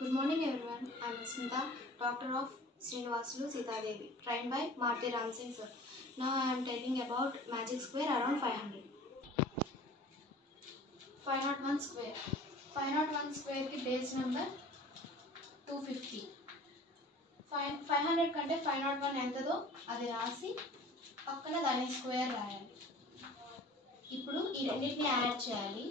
Good morning everyone. I am Smita, doctor of Srinivasulu Sita Devi, trained by Marty Ram Singh sir. Now I am telling about magic square around 500. 501 square. 501 square ki base number 250. 500 కంటే 501 ఎంతదో అది రాసి పక్కన దాని square రాయాలి. ఇప్పుడు ఈ రెండింటిని add చేయాలి.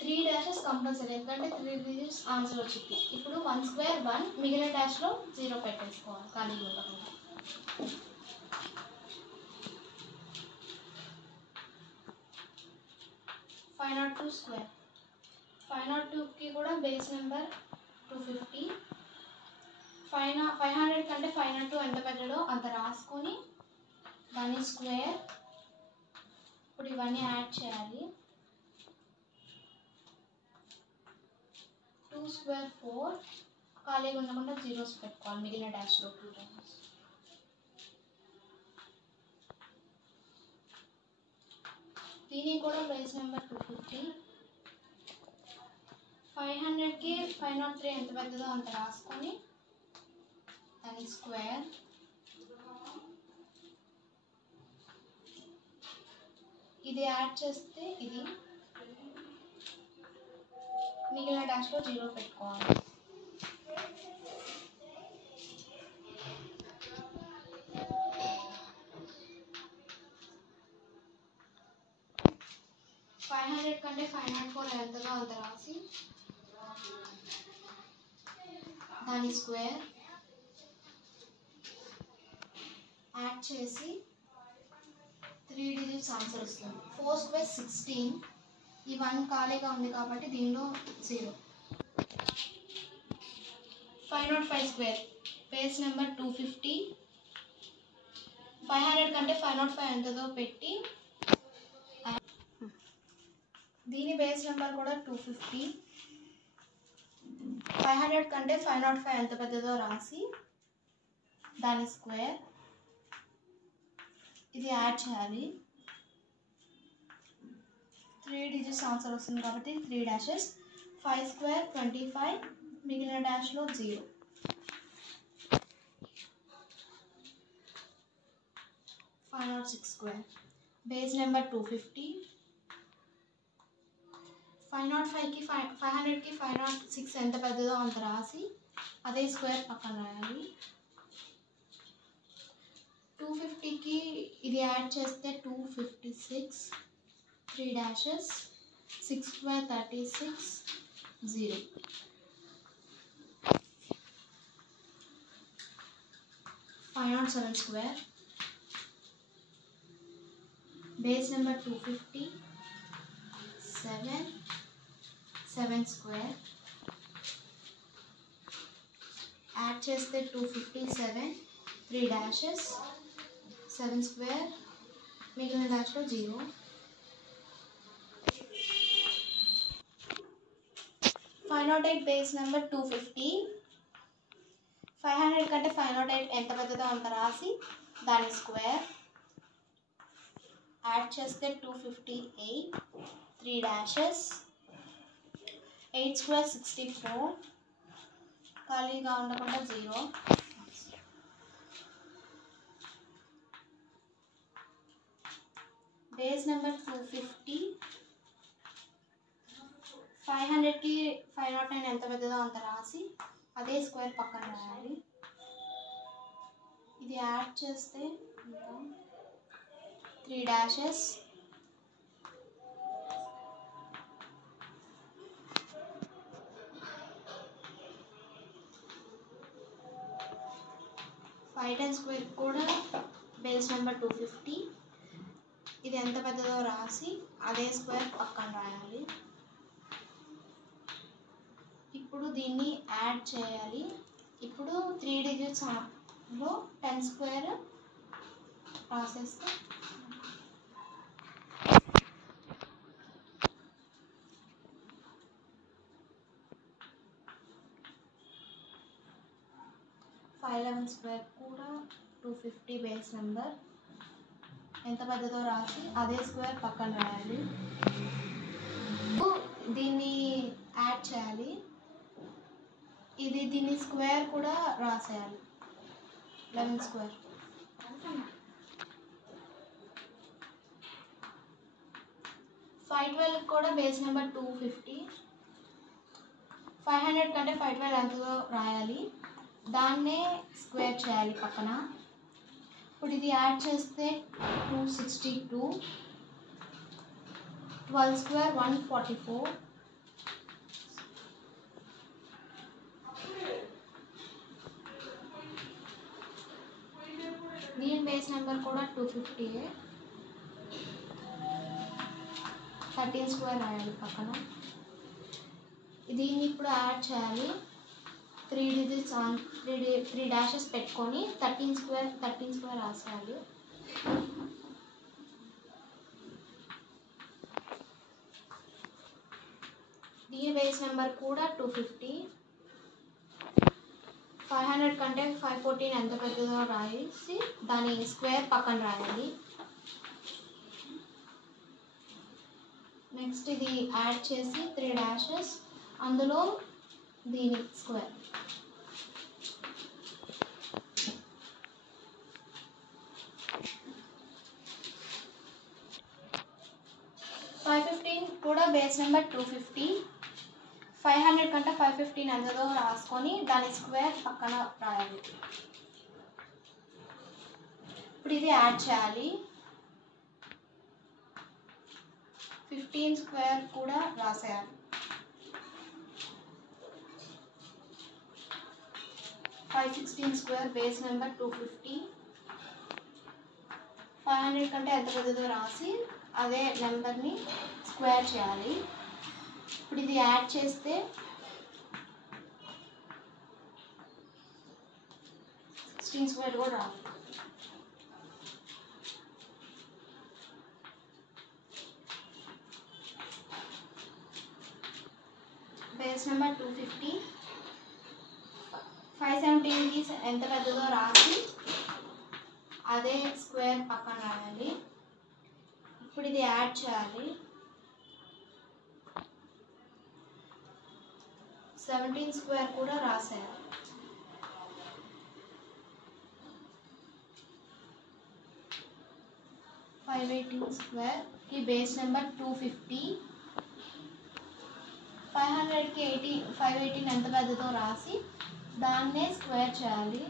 3 డాషెస్ కంపల్సరీ, ఎందుకంటే 3 డిజిట్స్ ఆన్సర్ వచ్చింది. ఇప్పుడు 1 స్క్వేర్ 1, మిగిలిన డాష్లో 0 పెట్టేసుకోవాలి ఖాళీగా ఉండకుండా. Five not two square. 502కి కూడా బేస్ నెంబర్ 250. 500 కంటే 502 ఎంత పెద్దదో అంత రాసుకొని దాన్ని స్క్వేర్. ఇప్పుడు ఇవన్నీ యాడ్ చేయాలి. 2 స్క్వేర్ 4, ఖాళీగా ఉండకుండా జీరోస్ పెట్టుకోవాలి మిగిలిన డాష్లో 2 టైమ్స్. దీనికి కూడా బేస్ నెంబర్ 250. 500కి 503 ఎంత పెద్దదో అంత రాసుకొని దాని స్క్వేర్. ఇది యాడ్ చేస్తే ఇది మిగిలిన డాష్లో 0 పెట్టుకోవాలి. ఫైవ్ హండ్రెడ్ కంటే 504 ఎంతగా అంత రాసి దాని స్క్వేర్ యాడ్ చేసి 3 డిజిట్స్ ఆన్సర్ వస్తుంది. 4 స్క్వేర్ 16. ఈ 1 ఖాళీగా ఉంది కాబట్టి దీనిలో 0. 505 స్క్వేర్ బేస్ నెంబర్ 250. 500 కంటే 505 ఎంతదో పెట్టి దీని బేస్ నెంబర్ కూడా 250. 500 కంటే 505 ఎంత పెద్దదో రాసి దాని స్క్వేర్. ఇది యాడ్ చేయాలి. 3 డిజిట్స్ ఆన్సర్ వస్తుంది కాబట్టి 3 డాషెస్. 5 స్క్వేర్ 25, మిగిలిన డాష్లో 0. 506 స్క్వేర్ బేస్ నెంబర్ 250. 505కి 500కి 506 ఎంత పెద్దదో అంత రాసి అదే స్క్వేర్ పక్కన రాయాలి. 250కి ఇది యాడ్ చేస్తే 256, 3 dashes. 6 square 36, 0. 507 square base number 250. 7 square yard చేస్తే 257, 3 డాషెస్. 7 స్క్వేర్ మిగిలిన డాష్లో 0. 508 బేస్ నెంబర్ 250. 500 కంటే 508 ఎంత పెద్దదో అంత రాసి దాని స్క్వేర్ యాడ్ చేస్తే 258, 3 డాషెస్. 8 స్క్వేర్ 64, ఖాళీగా ఉండకుండా 0. Base number 250. 500కి 509 ఎంత పెద్దదో అంత రాసి అదే స్క్వేర్ పక్కన రాయాలి. ఇది యాడ్ చేస్తే 3 డాషెస్. 5 10 స్క్వేర్ కూడా బేస్ నెంబర్ 250. ఇది ఎంత పెద్దదో రాసి అదే స్క్వేర్ పక్కన రాయాలి. ఇప్పుడు దీన్ని యాడ్ చేయాలి. ఇప్పుడు 3 డిజిట్స్లో 10 స్క్వేర్ రాసేస్తే ఫైవ్ 11 స్క్వేర్ కూడా 250 బేస్ నెంబర్ ఎంత పెద్దదో రాసి అదే స్క్వేర్ పక్కన రాయాలి. దీన్ని యాడ్ చేయాలి. దీని స్క్వేర్ కూడా రాసేయాలి 11 స్క్వేర్. 512 కూడా బేస్ నెంబర్ 250. 500 కంటే 512 ఎంతదో రాయాలి, దాన్నే స్క్వేర్ చేయాలి పక్కన. ఇప్పుడు ఇది యాడ్ చేస్తే 262. 12 స్క్వేర్ 144. దీని బేస్ నెంబర్ కూడా 250. 13 స్క్వేర్ రాయాలి పక్కన. దీన్ని ఇప్పుడు యాడ్ చేయాలి. 3 డిజిట్స్ ఆన్ 3 డాషెస్ పెట్టుకొని 13 స్క్వేర్ రాసేయాలి. దీని బేస్ నెంబర్ కూడా 250. 500 కంటే 514 ఎంత పెద్దదో రాసి దాని స్క్వేర్ పక్కన రాయాలి. నెక్స్ట్ ఇది యాడ్ చేసి 3 డాషెస్, అందులో దీని స్క్వేర్. 515 కూడా బేస్ నెంబర్ 250. 500 కంటే 515 ఎంతదో రాసుకొని దాని స్క్వేర్ పక్కన రాయాలి. ఇప్పుడు ఇది యాడ్ చేయాలి. 15 స్క్వేర్ కూడా రాసేయాలి. 516 స్క్వేర్ బేస్ నెంబర్ 250. 500 కంటే ఎంత పెద్దదో రాసి అదే నెంబర్ని స్క్వేర్ చేయాలి. ఇప్పుడు ఇది యాడ్ చేస్తే 16 స్క్వేర్ కూడా రావాలి. Base number 250. 517కి ఎంత పెద్దదో రాసి అదే స్క్వేర్ పక్కన రాయాలి. ఇప్పుడు ఇది యాడ్ చేయాలి. 17 స్క్వేర్ కూడా రాసేయాలి. ఫైవ్ 18 స్క్వేర్ కి బేస్ నెంబర్ 250. 500కి 518 ఎంత పెద్దదో రాసి దాన్నే స్క్వేర్ చేయాలి.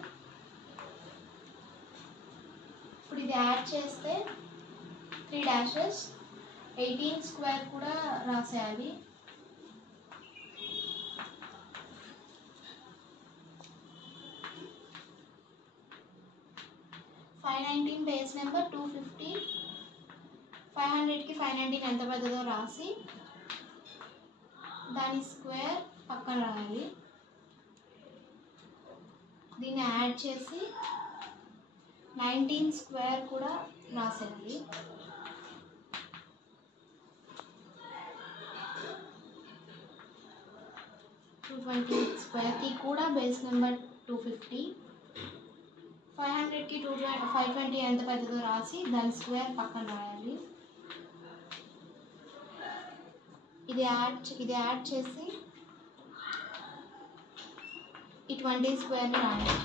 ఇప్పుడు ఇది యాడ్ చేస్తే 3 డాషెస్ 18 స్క్వేర్ కూడా రాసేయాలి. $519 బేస్ నెంబర్ 250. 500కి 519 ఎంత పెద్దదో రాసి దాని స్క్వేర్ పక్కన రాయాలి. దీన్ని యాడ్ చేసి 19 స్క్వేర్ కూడా రాసేయాలి. $220 స్క్వేర్కి కూడా బేస్ నెంబర్ 250. 500కి 520 ఎంత పెద్దదో రాసి దాని స్క్వేర్ పక్కన రాయాలి. ఇది యాడ్ చేసి ఈ 20 స్క్వేర్ని రాయాలి.